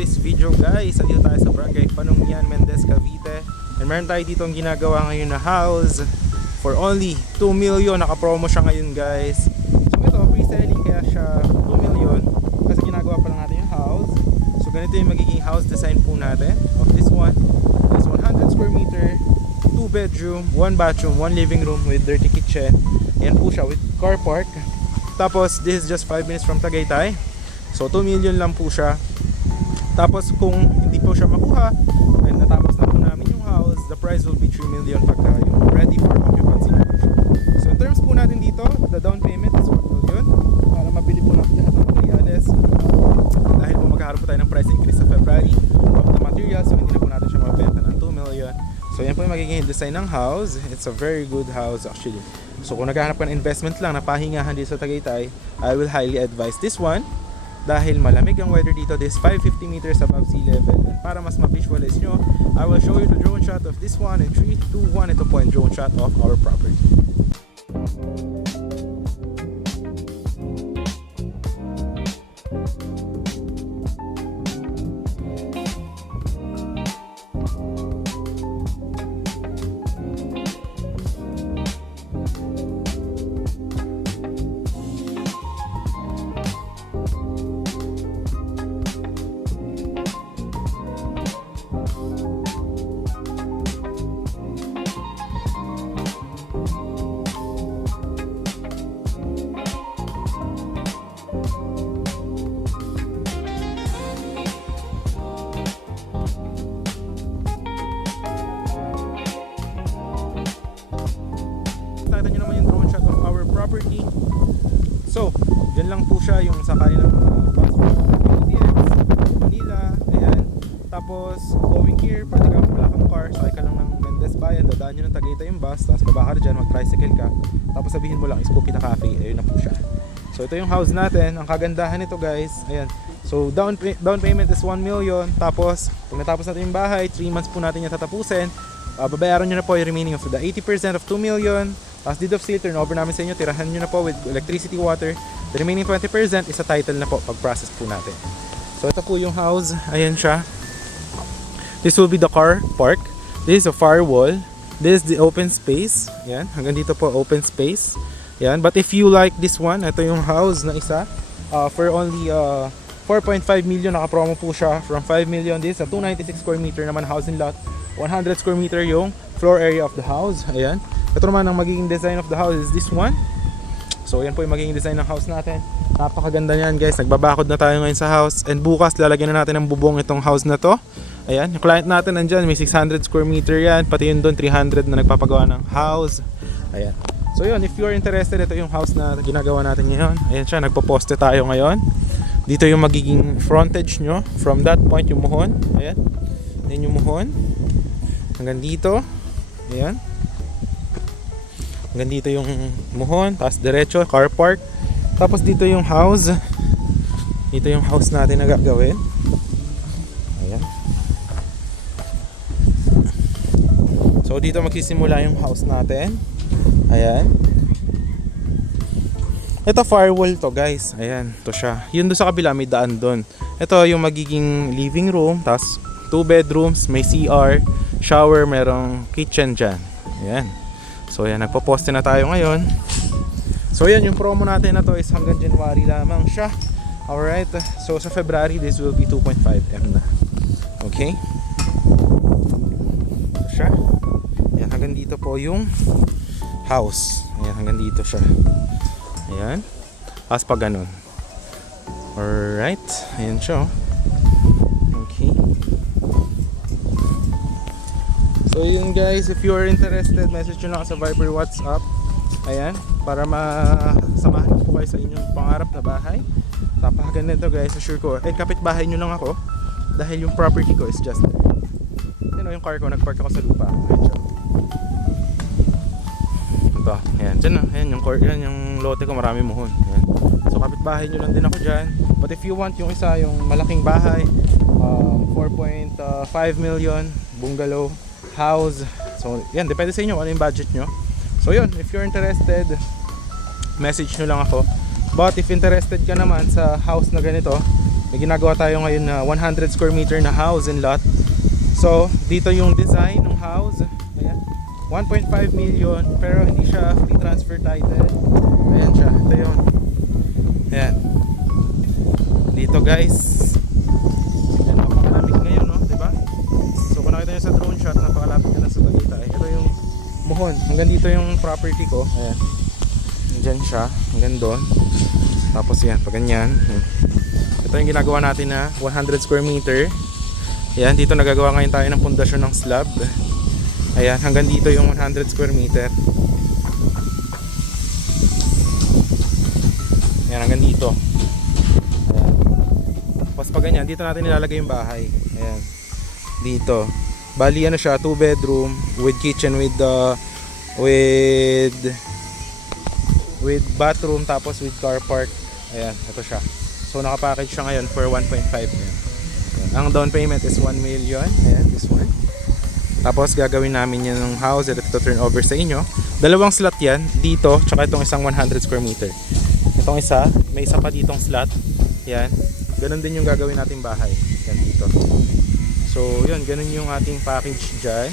this video guys. Andito tayo sa Barangay Panungian, Mendez, Cavite. And meron tayo dito ang ginagawa ngayon na house for only 2 million. Naka-promo siya ngayon guys. So ito, pre-selling kaya siya 2 million kasi ginagawa pa lang natin yung house. So ganito yung magiging house design po natin of this one. This 100 square meter, 2 bedroom, 1 bathroom, 1 living room with dirty kitchen. Ayan po siya with car park. Tapos this is just 5 minutes from Tagaytay. So 2 million lang po siya. Tapos kung hindi po siya makuha and natapos na po namin yung house, the price will be 3 million pagka yung ready for occupancy na po siya. So in terms po natin dito, the down payment is 1 million para mabili po natin lahat ng materials. Dahil po magkakaroon po tayo ng price increase sa February of the materials, so hindi na po natin siya mabenta ng 2 million. So yan po yung magiging design ng house. It's a very good house actually. So kung naghahanap ka ng investment lang na pahingahan dito sa Tagaytay, I will highly advise this one. Dahil malamig ang weather dito, this 550 meters above sea level. And para mas ma-visualize nyo, I will show you the drone shot of this one in 3, 2, 1. Ito po yung drone shot of our property. Nakita nyo naman yung drone shot of our property. So, dyan lang po siya yung sakali ng bus Manila. Ayan. Tapos, going here, pwede ka wala kang car, sakay ka lang ng Mendez Bayan, dadaan nyo ng Tagaytay yung bus, tapos baba ka dyan, mag-tricycle ka, tapos sabihin mo lang, Scoopy na Cafe. Ayun na po siya. So, ito yung house natin. Ang kagandahan nito guys, ayan. So, down payment is 1 million. Tapos, kung natapos natin yung bahay, 3 months po natin yung tatapusin. Babayaran nyo na po yung remaining of the 80% of 2 million. Tapos deed of sale, turnover namin sa inyo, tirahan nyo na po with electricity, water. The remaining 20% is a title na po pag-process po natin. So ito po yung house, ayan siya. This will be the car park. This is a firewall. This is the open space. Ayan, hanggang dito po open space. Ayan, but if you like this one, ito yung house na isa. For only 4.5 million, naka-promo po siya from 5 million. This is a 296 square meter naman housing lot. 100 square meter yung floor area of the house. Ayan. Ito naman ang magiging design of the house is this one. So yan po yung magiging design ng house natin. Napakaganda niyan guys. Nagbabakod na tayo ngayon sa house. And bukas lalagyan na natin ng bubong itong house na to. Ayan. Yung client natin nandyan. May 600 square meter yan. Pati yun doon 300 na nagpapagawa ng house. Ayan. So yun. If you are interested, ito yung house na ginagawa natin ngayon. Ayan siya. Nagpo-poste tayo ngayon. Dito yung magiging frontage nyo. From that point yung muhon. Ayan. Ayan yung muhon. Hanggang dito. Ayan. Hanggang dito yung muhon, tapos diretso, car park. Tapos dito yung house. Dito yung house natin na gagawin. Ayan. So dito magsisimula yung house natin. Ayan. Ito firewall to guys. Ayan, to siya. Yun doon sa kabila may daan doon. Ito yung magiging living room, tapos 2 bedrooms, may CR, shower, merong kitchen dyan. Ayan. So yan, nagpo-poste na tayo ngayon. So yan, yung promo natin na to is hanggang January lamang siya. Alright, so sa February this will be 2.5M na. Okay. So siya. Yan, hanggang dito po yung house. Ayan, hanggang dito siya. Ayan. As pa ganun. Alright, ayan siya. Okay. So yun guys, if you are interested, message nyo lang sa Viber, WhatsApp. Ayan, para masamahan ko po kayo sa inyong pangarap na bahay. Napakaganda nito guys, assure ko. Eh, kapit bahay nyo lang ako. Dahil yung property ko is just there. You know, yung car ko, nagpark ako sa lupa. Ayan siya. Ito, ayan, dyan na. Ayan, yung lote ko, marami muhon. Ayan. So kapit bahay nyo lang din ako dyan. But if you want yung isa, yung malaking bahay, 4.5 million, bungalow, house. So yan, depende sa inyo kung ano yung budget nyo. So yun, if you're interested, message nyo lang ako. But if interested ka naman sa house na ganito, may ginagawa tayo ngayon na 100 square meter na house and lot. So dito yung design ng house. Ayan, 1.5 million, pero hindi siya free transfer title. Ayan siya, ito yun. Ayan, dito guys. Ayan, napakalapit ngayon, no? Diba? So kung nakita nyo sa drone shot, napakalapit na sa Tagaytay. Ito yung Muhon, hanggang dito yung property ko. Ayan, dyan siya, hanggang doon. Tapos yan, pag ganyan. Ito yung ginagawa natin na 100 square meter. Ayan, dito nagagawa ngayon tayo ng pundasyon ng slab. Ayan, hanggang dito yung 100 square meter. Ayan, hanggang dito. Ayan. Tapos pag ganyan, dito natin nilalagay yung bahay. Ayan, dito. Bali ano siya, 2 bedroom with kitchen with bathroom, tapos with car park. Ayan, ito siya. So nakapackage siya ngayon for 1.5 million. Ang down payment is 1 million. Ayan, this one. Tapos gagawin namin yan ng house at ito turn over sa inyo. Dalawang slot yan, dito, tsaka itong isang 100 square meter. Itong isa, may isa pa ditong slot. Yan, ganun din yung gagawin nating bahay. Yan dito. So yun, ganun yung ating package dyan.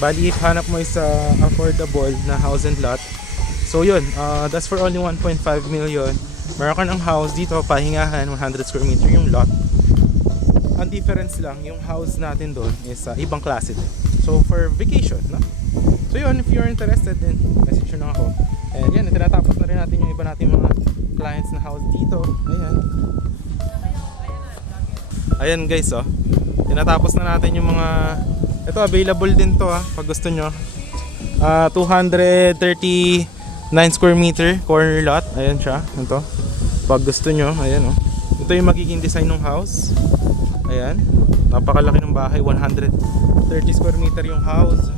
Bali, hanap mo isa affordable na house and lot. So yun, that's for only 1.5 million. Meron ka ng house dito, pahingahan, 100 square meter yung lot. Ang difference lang, yung house natin doon is ibang klase din. So for vacation, no? So yun, if you're interested, then message nyo lang ako. And yan, tinatapos na rin natin yung iba nating mga clients na house dito. Ayan. Ayan guys, oh. Tinatapos na natin yung mga... Ito, available din to, pag gusto nyo. 239 square meter corner lot. Ayan siya, ito. Pag gusto nyo, ayan, oh. Ito yung magiging design ng house. Ayan, napakalaki ng bahay, 130 square meter yung house.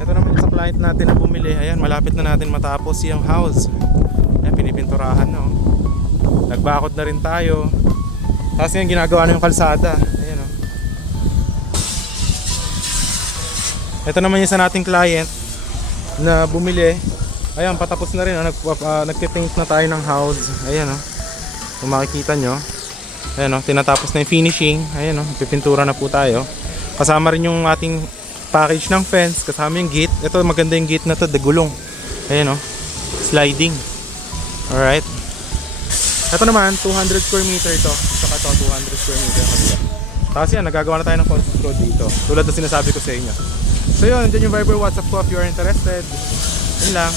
Ito naman yung sa client natin na bumili. Ayan, malapit na natin matapos yung house. Ayan, pinipinturahan na, oh. Nagbakod na rin tayo. Tapos yan, ginagawa na yung kalsada. Ayan, oh. Ito naman yung sa nating client na bumili. Ayan, patapos na rin, oh. Nagpipaint na tayo ng house. Ayan, oh. Kung makikita nyo, ayan, oh, tinatapos na yung finishing. Ayan, oh, pipintura na po tayo. Kasama rin yung ating package ng fence, kasama yung gate. Ito, maganda yung gate na to, dagulong. Ayan, oh, sliding. Alright. Ito naman, 200 square meter to. Saka to, 200 square meter yung kabila. Tapos yan, nagagawa na tayo ng concept code dito, tulad na sinasabi ko sa inyo. So yun, dyan yung Viber WhatsApp ko if you are interested. Yun lang.